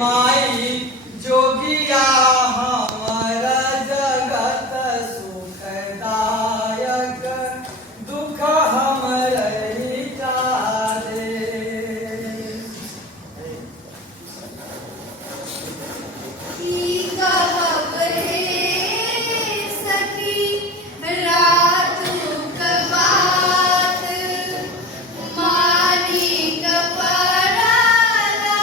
माई जोगिया हमारा जगत सुखदायक दुख हमरे टारे। की कहब हे सखी रात कबात मानिक पराला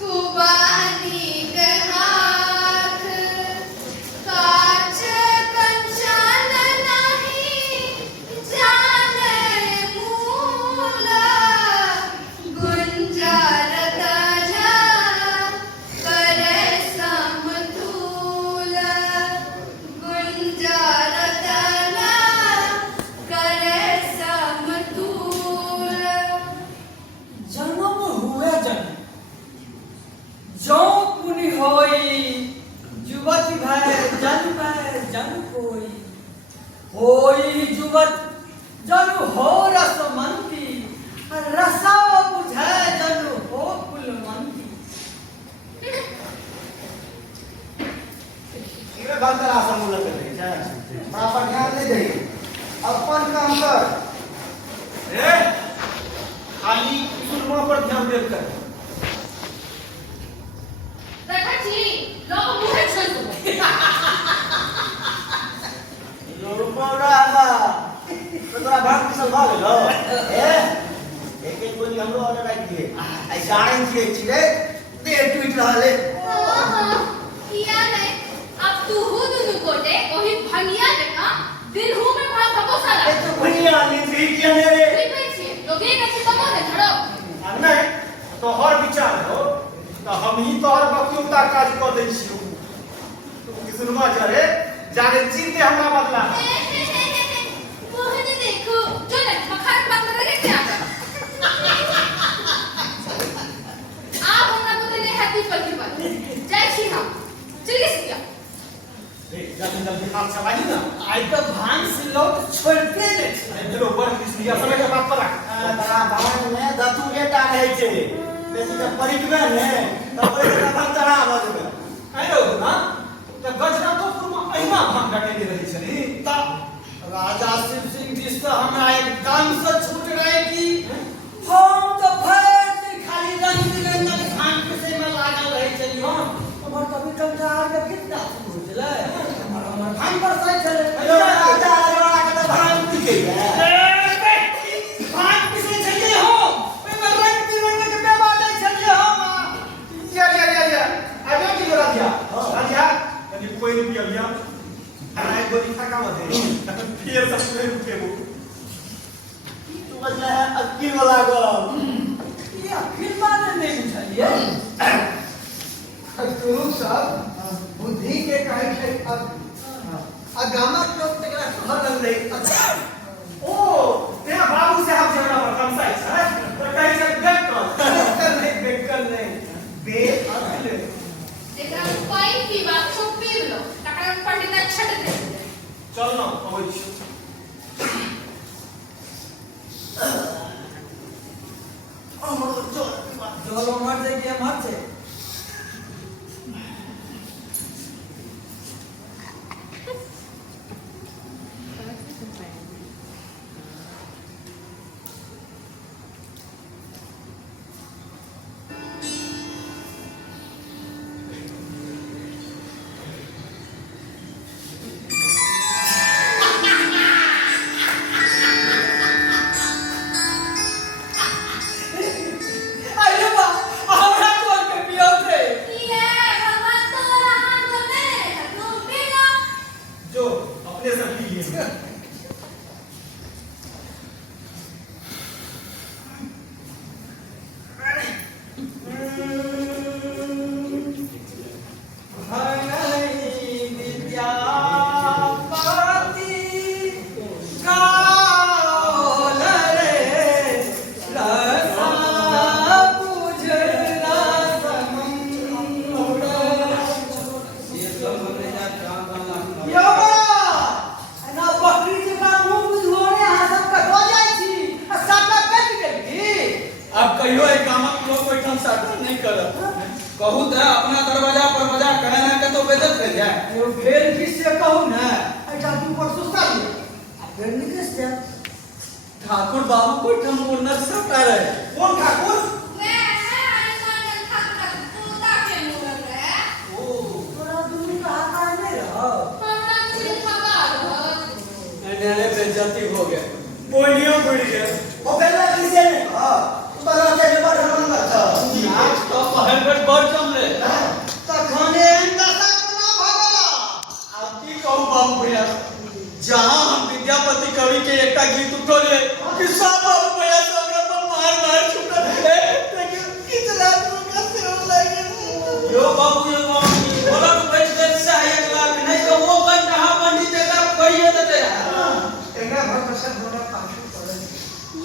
कुबानिक हाथ काच कंचन नहीं जाने मूला गुंजार तजा करे समतूल गुंजार तना करे समतूल। जन्म हुए जन्म जो पुनि होई जुवति भय जन होई जुवत जन हो रसमंती रसव बुझे जन हो कुलमंती। इकडे बांधला असा मुलं करते आपण ध्यान नाही दे अपन काम कर ए खाली सुरमा पर ध्यान दे कर रखची लोक मुहे छंदू लोरपावडा तो तोरा भाग किसल भाग लो ए एक एक कोनी हमरो ऑर्डर आई दिए आई जाने दिए छिरे दे ट्वीट रहले किया नहीं अब तू हो दुनु कोटे वही भनिया देखा दिन हूं में भाग भगोसा ए तो भनिया नहीं थी क्या रे कोई पीछे लोगे का तमो है धड़ो नहीं तो हर विचार हो तो हम ही तो हर बकियोता काज कर दै छी तू किसनुमा जरे जाने चिंते हमरा बदला मोहन देखो जो ना मखान बात लगे क्या आप हमरा को ने हैप्पी पलकी पर जय श्री राम चलिए सिया ए जल्दी जल्दी हाथ चलाइए ना आई तो भान से लौट छोड़ते नहीं चलो ऊपर किसलिए समय के बात पर तारा भान में दतु बेटा रहे छे बेसी के परिकमे ने तब ओकरा भान तरा आवाज में आयो ना तो गजना तो पुरमा अहिना भान डटेली रही छली ता राजा शिव सिंह जी से हमरा एकदम से छूट रहे कि हम तो फैट खाली रंग बिरंग भान के से में लागल रहे छली हम हमर कभी कभी आगे कितना बुझले हमर भान पर से चले हेलो राजा राजवाड़ा के तो भान पी गई है भान किसे छली हो ओइ में रंग बिरंग के बेबादे छली हम या अबे की जोरा दिया राजा यदि कोई नहीं पिया लिया अरे गोली खा का मत फिर सब पूरे रुके वो तू बदला है अक्की वाला गो ये फिर माने नहीं बुझलिए तू सब बुद्धि के कहे छै अब अगामा लोग तकरा घर लग रही अच्छा ओ तेरा बाबू से हम झगड़ा पर कम साइज है तो कहीं से देख कर नहीं बेअक्ल जेकरा पाई की बात को पी लो तकरा पंडित छट दे चल ना अबै चलो मर जाएगी मर से अब कहियो एक कामक लोग कोई ठम साटल नहीं करत कहू तो अपना दरवाजा पर बजा कहना के तो बेदत कर जाए। यो फिर किससे कहूँ ना ऐसा तू पर सुस्ता लिया फिर निकल जा ठाकुर बाबू को ठमोर नक्शा कर रहे। कौन ठाकुर? मैं हनुमान ठाकुर तोता के मूरत है। तोरा दुनू का हाथ में रहो मामा तुझे थका रहा। एने बेइज्जती हो गए। बोलियो बढ़ गया। ओ बेला किसे ने तोरा से बड़ रंग था आज तो पहल पर बढ़ जमले। तो खाने अंडा तक ना भगला अब की कहूँ बाबू भैया, जहां हम विद्यापति कवि के एक गीत उठोले कि सब बाबू भैया सब पर मार मार छुटा कितना तू कैसे हो लगे यो बाबू बोला तो बेच दे सहायक लाख नहीं तो वो बन कहां पंडित का कहिए देते हैं। एना भर पसंद होना पाछू पड़े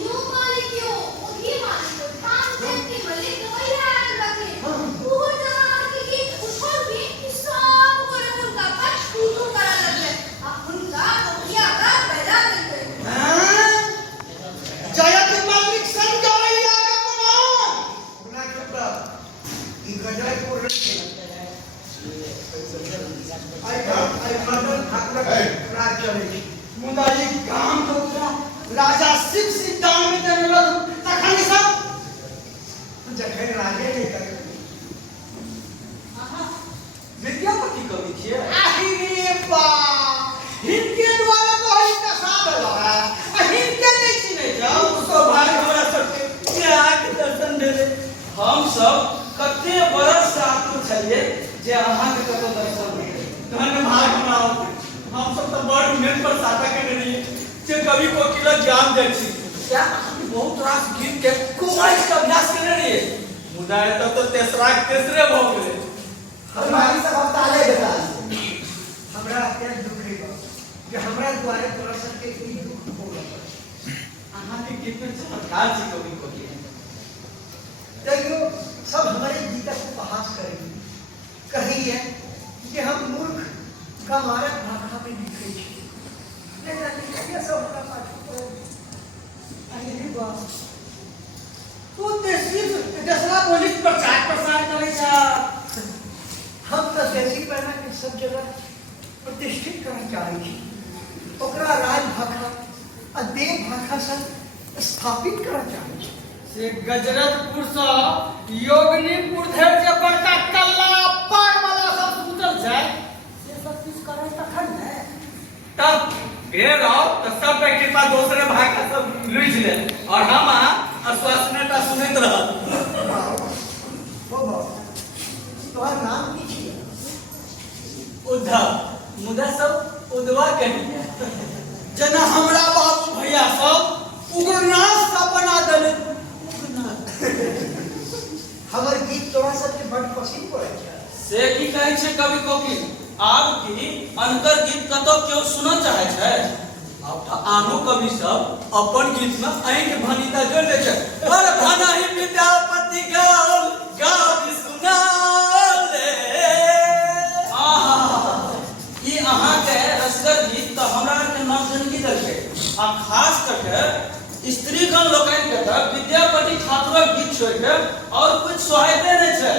यूं मालिक क्यों? वही मालिक काम के मलिक वही आग रखे। वो जहां की गीत उछल भी सब को उनका पक्ष टूटू करा लगे। उनका भैया का पैदा कर जयत मालिक संजोइया का प्रमाण उना चुपरा ई गजरा को रखे आई मदन ठाकुर का राज चले मुंदाई काम तो राजा शिव सिद्धांत में तेरे लोग तखन सब जखन राजे नहीं करे विद्यापति कवि छिए। आहिरे बा हिनके द्वारा तो ही का साथ लगा हिनके नहीं चिने जाओ सौभाग्य हमरा सबके क्या के दर्शन देले। हम सब कते बरस से आतुर छलिए जे अहां के कतो दर्शन भेटे। धन्यवाद बनाओ। हम सब तो बड़ मेन पर साथा के रहिए जे कवि को किला ज्ञान दे छी। क्या हम बहुत रास गीत के कुमारी का अभ्यास करने रहिए। मुदाए तो तेसरे भ गेले। हमारी सब ताले बता हमरा अत्यंत दुख है कि हमरा द्वारा तोरा सबके ई दुख होगा अहां के गीत में चमत्कार जी कवि को किए। देखो सब हमारे गीता को उपहास करेंगे कहिए कि हम मूर्ख का मारक भाषा में लिखे छी लेकिन ये सब हमरा पाछू अरे बाप तू देसी दसरा पुलिस प्रचार प्रसार करे जा हम तो देसी पहना के सब जगह प्रतिष्ठित करना चाहे छी ओकरा राज भाषा आ देव भाषा से स्थापित करना चाहे छी से गजरतपुर से योगनीपुर धरि जे बड़का कल्ला पाग वाला सब सुतल छै ये सब चीज करे तखन ने तब फेर आओ तो सब पे कृपा दूसरे भाग का सब लुझ ले और हम आश्वासनता सुनैत रहब। हो बाबा तोहर नाम की छी उद्धव मुदा सब उद्वा कहिए जना हमरा बाबू भैया सब उग्रनाथ सा बना देले। हमर गीत तोरा सबके बड़ पसंद पड़े छै से की कहै छै कवि कोकिल आब की अनकर गीत कतो केओ सुनऽ चाहे छै। अब तो आनो कवि सब अपन गीत में आंख भनीता जोड़ दे छै। पर भनाहि विद्यापति गाओ गाओ सुनाले ई अहाँ के रसगर गीत तो हमरा के नाम जिंदगी दल छै आ खास करके स्त्री गण लोकन के त विद्यापति ठाकुरक गीत छोड़ के और कुछ सोहायते नहीं छै।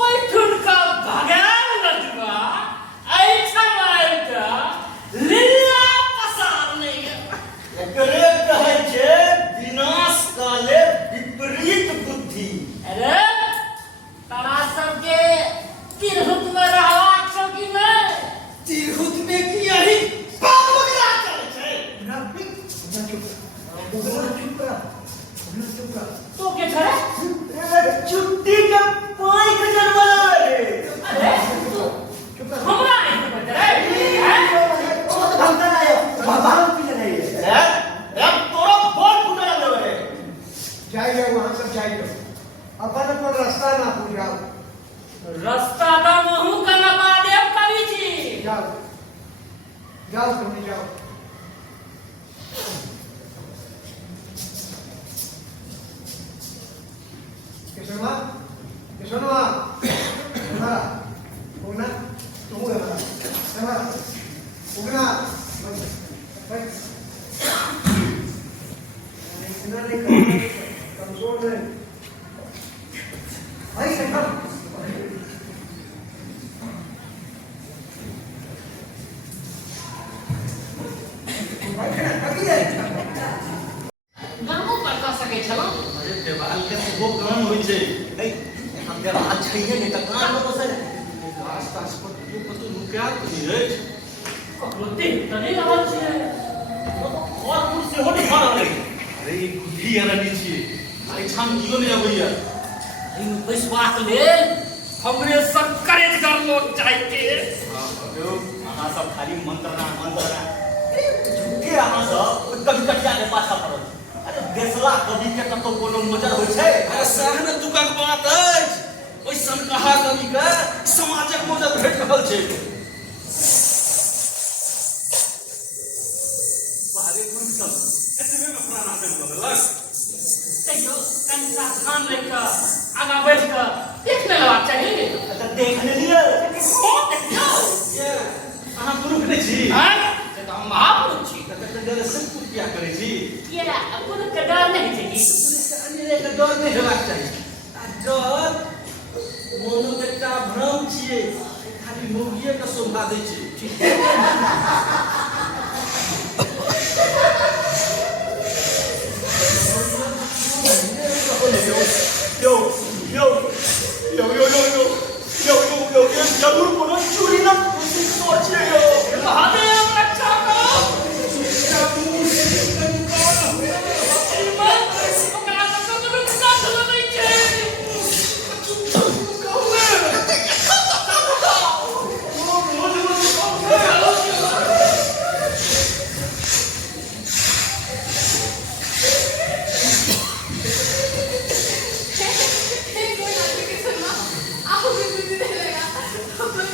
ओइ ठुनका भगाल लटवा ऐठा आइटा लीला पसार नहीं एकरे कहै छै विनाश काले विपरीत बुद्धि अरे तारा सबके तिरहुत में रहवाक छौ कि नहीं? तिरहुत में की यही बात वगैरह चले छै। रब्बी चुप रह तो के छड़े? चुट्टी के पाई के जनमला रे अरे चुप रह हमरा नहीं पता रे छोट भंगा आयो बाबा की नहीं है अब तोरा बोल फुटा देवे। जाइए वहां सब जाइए अपन अपन रास्ता ना भूल जाओ रास्ता तो महू का नपा देव कवि जी। जाओ जाओ तुम जाओ किसनवा किसनवा होना तुम है उगना इतना नहीं करना, कमजोर नहीं भाई शंकर भाई अभी जाए गामो करता सके छलो अरे देवाल के वो काम होई छै नहीं हम देवाल छैहे नहीं तो कान में बसल रास्ता पर तू कतो रुका नहीं रे कखनो देख त नहीं रहल छै और कुछ से होनी खा रहे अरे गुडी आनी छी अरे छाम कियो नहीं अबैया इन विश्वास ले हमरे शंकर कर लोग चाहिए अहाँ सब खाली मंत्रणा झूठे अहाँ सब कभी कटिया के पाछा पड़ल अरे देसला कवि के कतो कोनो नजर होय छै अरे सहन दुखक बात अछि ओइसन कहा कवि के समाजक नजर भेट रहल छै बाहरे पुरुष सब एतबे में प्राण आदम करलक कहियो कनिका ध्यान लेकर आगा बढ़ कर देख लेबाक चाही अच्छा देख लेलिए ओ देखियो ये अहाँ पुरुष नहीं छी हैं से तो हम महापुरुष छी कते डर से क्या करे छी ये अपन के डर नहीं छै जी अन्य के डर नहीं हेबाक चाही आ डर मोनो एकटा भ्रम छियै खाली मुर्गिए के शोभा दै छै ठीक है यो जरूर कोनो चोरी ना कोशिश कर छियै यो महादेव रक्षा करो ओकरा तो कोनो साथ नहीं छै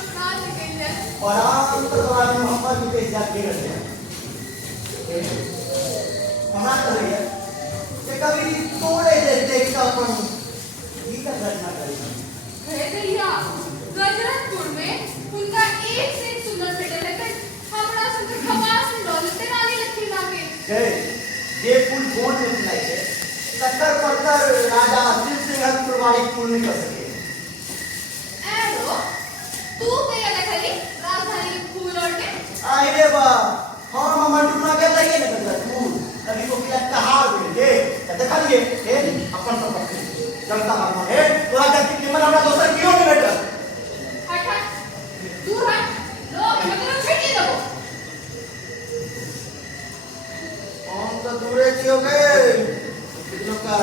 और आम तो तुम्हारे मोहब्बत के जाके रहते हैं वहाँ तो है ये कभी तोड़े देते का अपन ये का घटना करेगा भैया गजरतपुर में उनका एक से एक सुंदर बेटा लेकर हमरा सुनकर खवास में दौलत रानी लक्ष्मी मांगे ये पुल कौन ने बनाई है टक्कर पड़कर राजा सिर सिंह पुरवाई पुल नहीं कर सके एरो तू कया देखली राजधानी फूल लौटे आई रे बा हम मंडी में गए लगे ना पुल अभी को क्या कहा बोले देखा लिए अपन सब पकड़े जनता मारना है तो आगे की कीमत हमरा दोसर क्यों नहीं बेटा हट हट दूर हट लोग मतलब छेड़ी दो हम तो दूरे छी हो गए कितनों का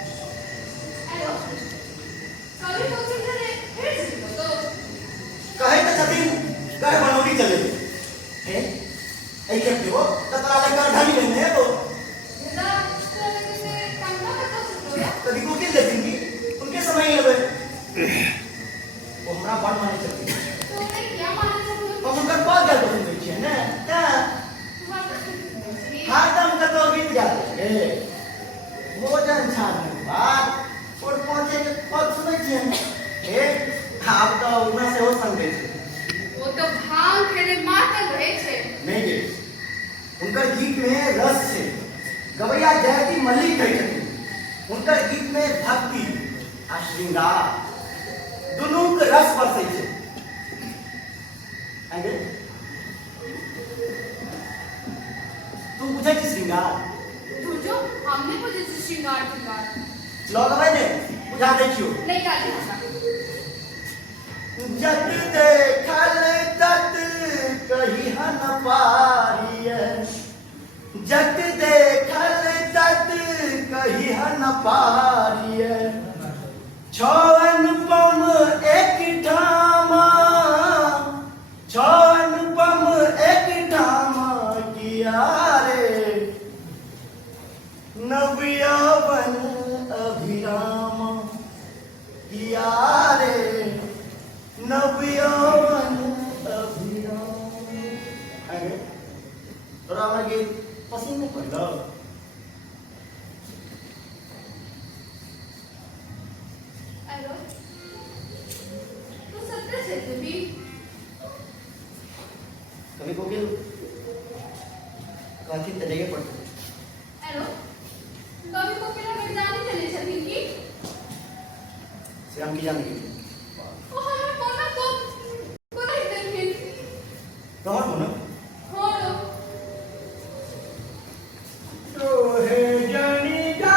एरो कभी तो चले फिर से तो कहे तो छथिन गए बनौटी चले हैं ऐ के हो ततरा लेकर ढाली लेने तो दादा तो से कांदा का तो या कभी को के लेती थी उनके समय ही लगे वो हमरा बड़ माने चलती तो ने क्या माने तो हम उनका पास गए तो देखिए ना हर दम का तो बीत जाते हैं भोजन छान बात और पहुंचे के पद सुने छिए आप तो उनमें से हो संगे वो तो भांग खेले मातल रहे थे नहीं गे उनका गीत में रस है गवैया जयती मल्लिक कही छथिन उनका गीत में भक्ति आ श्रृंगार दोनों के रस बरसे छे आगे तू बुझे कि श्रृंगार तू जो हमने मुझे श्रृंगार लोग ने बुझा देखियो नहीं काजी भाषा जत देखल तत कही हन पारिय जत देखल तत कही हन पारिय छन पम एक ठामा छन पम एक ठामा किया रे नवयवन अभिराम किया रे नवयवन अभिराम अरे तोरा हमरा गीत पसंद नहीं पड़लो एरो कभी को मेरा घर जाने चले छथिन की श्याम की जाने के ओ हमर मोना को बोलै देथिन तोहर मन हो तो हे जानी जा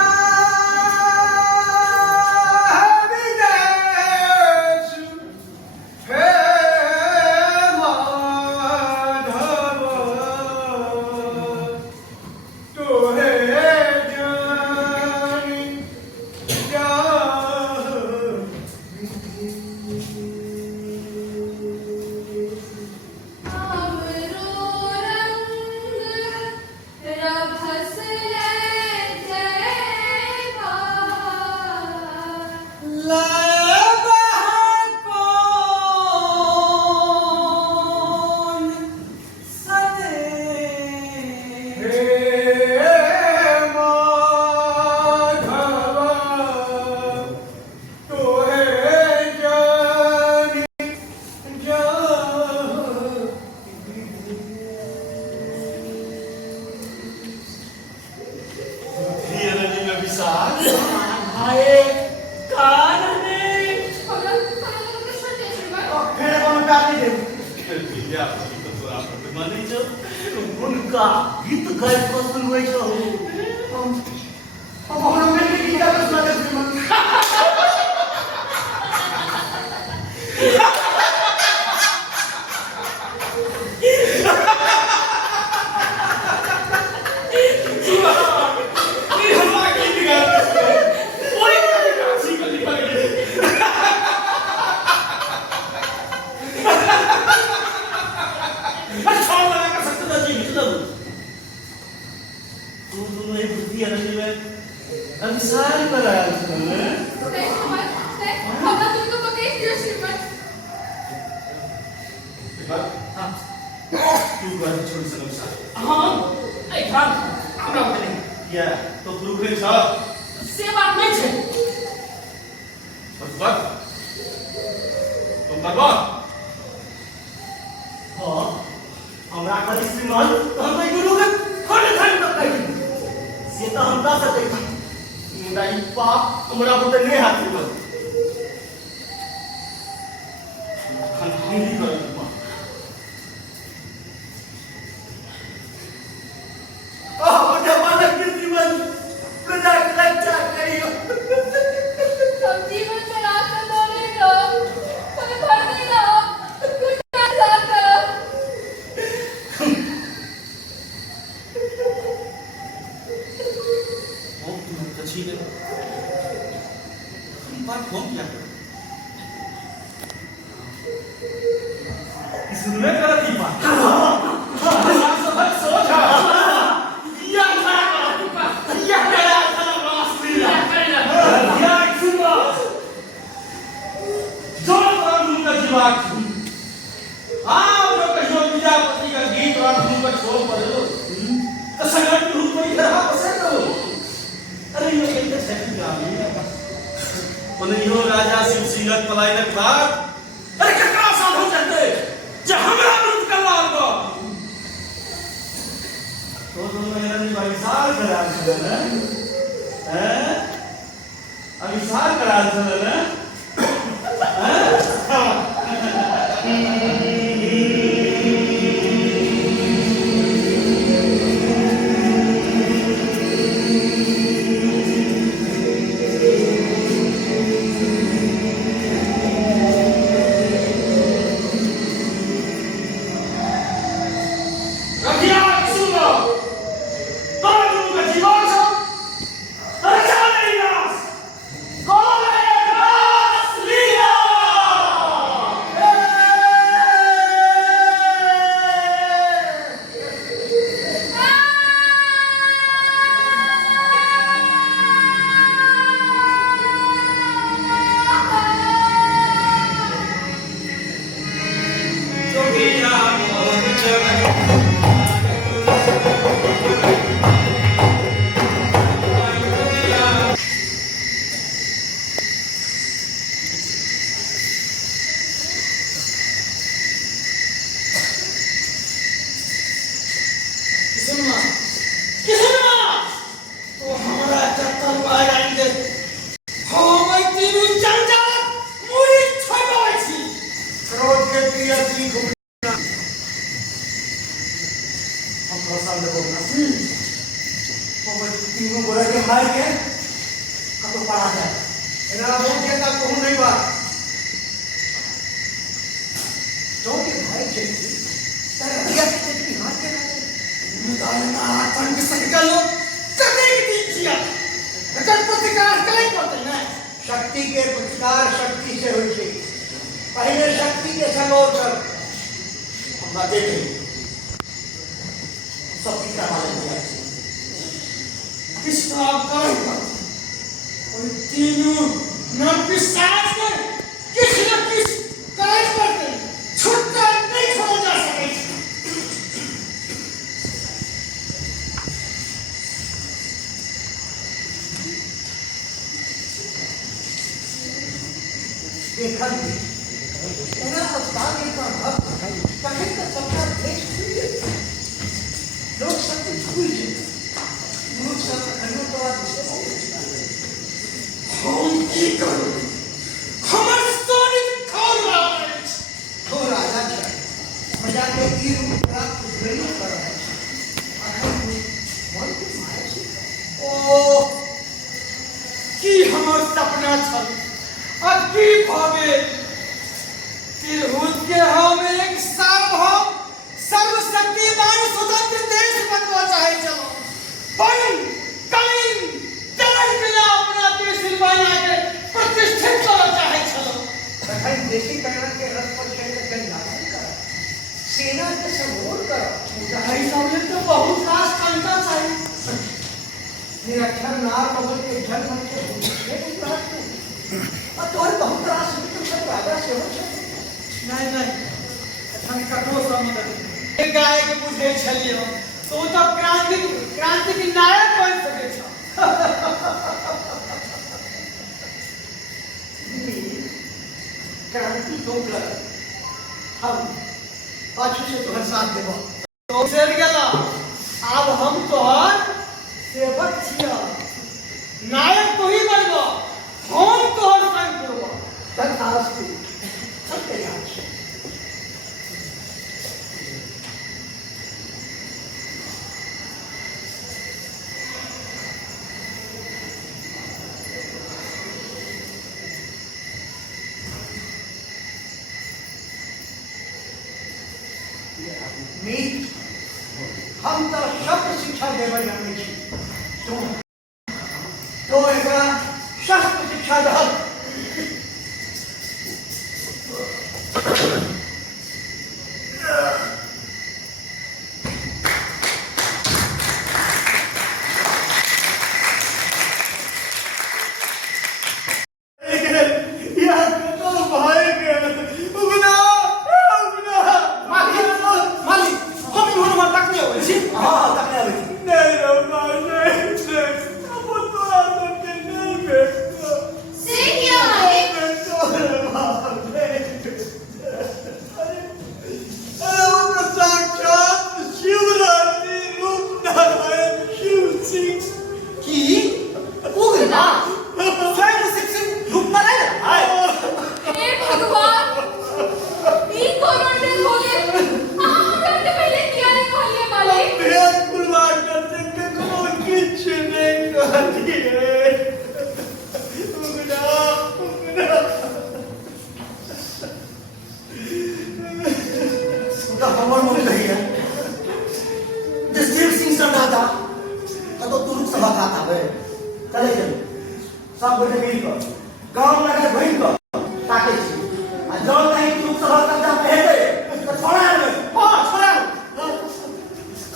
विदेश हे माधव तो हे जानी जा हमरो रंग रभस ले जयबा भाई कान ने हमरा कृष्ण के श्रीमान उनका गीत गाय को सुनबै छौ अभिसार कराया तुमने से श्रीमान से हमरा तुमको बकै दियो श्रीमान तू घर छोड़ सकता हाँ ऐ खान हमरा बतले या तो प्रूफ छ से बात नहीं छे बस तो करबो हाँ हमरा करी श्रीमान हम तो गुरु के खंड खंड तक कही से तो हम का सकै छी मुदा ई पाप हमरा बते नहीं हाथ में हम ही कर मुझे मालक के जीवन प्रजा की रक्षा करियो हम जीवन में रात में बोले रहो कोई भर नहीं रहो कुछ ना जाता हम तू कछि ने बात हम क्या इसने करत ही बात सब सोच या खड़ा या खड़ा या खड़ा या सुनो जो कानून का जीवात आओ जो कहो विद्यापति का गीत और तुम का छोड़ पड़ो तो संगत रूप में रहा पसंद हो अरे ये कैसे सेटिंग आ गई पनियो राजा शिव सिंह पलायनक बाद अरे ककरा साथ हो जाते जे हमरा विरुद्ध करवा दो तो दोनों यानी अभिसार करा छले ना हैं अभिसार करा छले ना रखिया सुनो तो तुम का जीवन सब अरे चल नहीं ना कौन है तीनों गोरा के मार के अब तो पड़ा जाए इतना बोल के तक कहूं नहीं बात तो के भाई के तारा भैया के की हाथ के मुदालना आतंक संकल कदे की दीजिए अगर प्रतिकार करे पड़ते ना शक्ति के प्रतिकार शक्ति से होई छे पहले शक्ति के संगोर कर हमरा देखे सब पिता वाले दिया किस आप करेगा और तीनों न पिशाच के किस न किस करे पड़ते छुट्टा नहीं छोड़ा जा सके देखा नहीं तेरा अस्तान का भक्त कहीं का सबका देश लोग सब कुछ भूल गए लोग सब खंडों को हम की करो हमर स्टोरी खोल रहा है तो राजा क्या मजा के तीर प्राप्त नहीं कर रहा है अगर मन को मारे से ओ की हमर सपना छल अब की भागे तिरहुत के हम एक सार्वभौम सर्वशक्तिमान स्वतंत्र देश बनवा चाहे चलो पर कलिंग तेलंगाना अपना देश निर्माण के प्रतिष्ठित करना चाहे चलो तखन देशी कहना के रथ पर चढ़ के नाम कर सेना के समोर कर भाई साहब तो बहुत खास कंटा चाहिए निरक्षर नार कमल के जन मन के भूखे बात को और तोहर बहुत रास तुम सब राजा से हो नहीं अखन ककरो समझ एक गाय के बुझे छलियो तो तो क्रांति के नायक बन सके छ क्रांति तो कर हम पाछू से तोहर साथ देबो तो सेर गेला अब हम तोहर सेवक छिया नायक तो ही बनबो हम तोहर संग करबो तन आरस्ती सब तैयार छे मीत हम तो शब्द शिक्षा देवे जाने छी तो एकरा शस्त्र शिक्षा दहल से क्या है हे भगवान ई कौन डर हो गए हम डर के पहले किया नहीं खोलने वाले सब गोटे मिल कर गांव नगर घुम कर ताके छी आ जौन कहीं तुम सभा कब्जा पे हेते तो छोड़ा है हां छोड़ा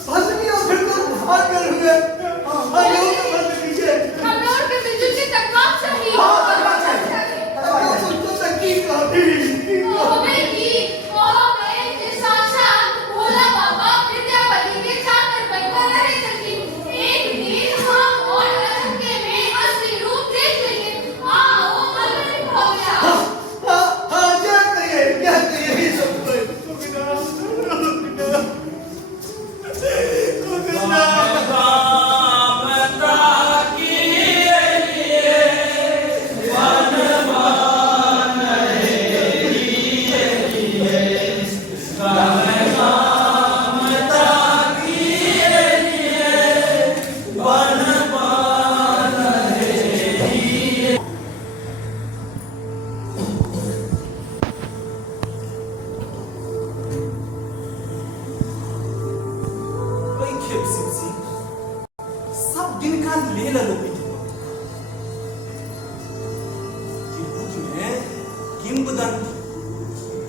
भस्मी और बिल्कुल भाग कर हुए हां ये तो बंद कीजिए हमें और के बिजली की तकवाब चाहिए हां तकवाब चाहिए तो सकी कहती हमें की हमें के साक्षात भोला बाबा विद्यापति के छात्र बनकर रहे थे एक दिन हम और रचके में असली रूप देख लिए आओ अलग हो गया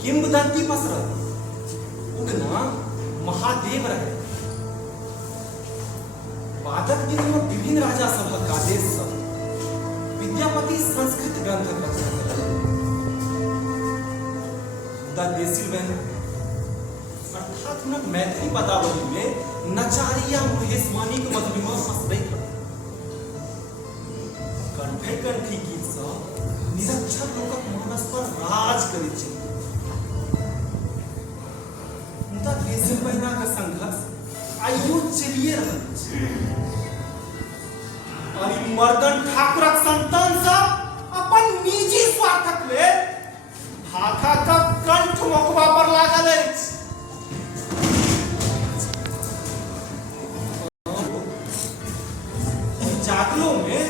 किंवदंती पसरल उगना महादेव रहे बादक दिनों विभिन्न राजा सभक आदेश सँ विद्यापति संस्कृत ग्रंथक रचना कयलनि मुदा देसिलबेन अर्थात हुनक मैथिली पदावली में नचारिया महेशवाणी के मधुरिमा फंसबैत कंठे कंठी गीत सँ निरक्षर लोकक मानस पर राज करैत छै मुदा देसिलबेना के संघर्ष आइयो चलिए रहल छै और ई मर्दन ठाकुरक संतान सब अपन निजी स्वार्थक लेल भाखा का कंठ मोकबा पर लागल अछि जागलो में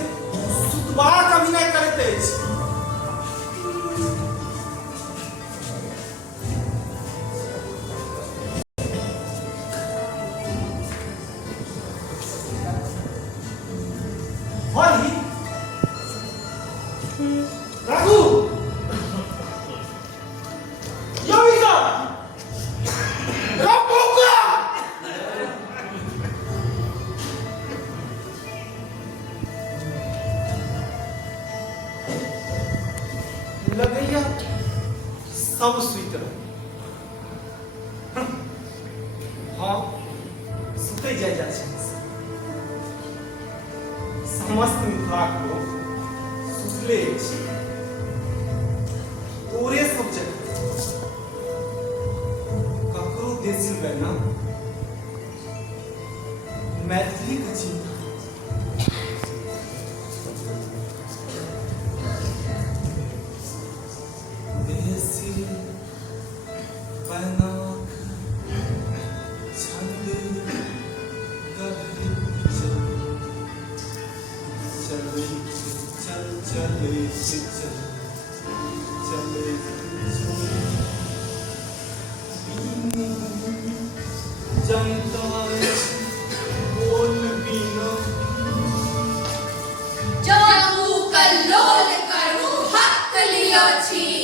सुतबाक अभिनय करैत अछि हरि रघु योगिता रघुका लगैया सब सुइत रह हाँ सुते जाय छै समस्त मिथिलाक लोक सुतले अछि तोरे सब जगह ककरो देसिलबेना मैथिली के चिंता जब कल्लोल करू हक लियो छी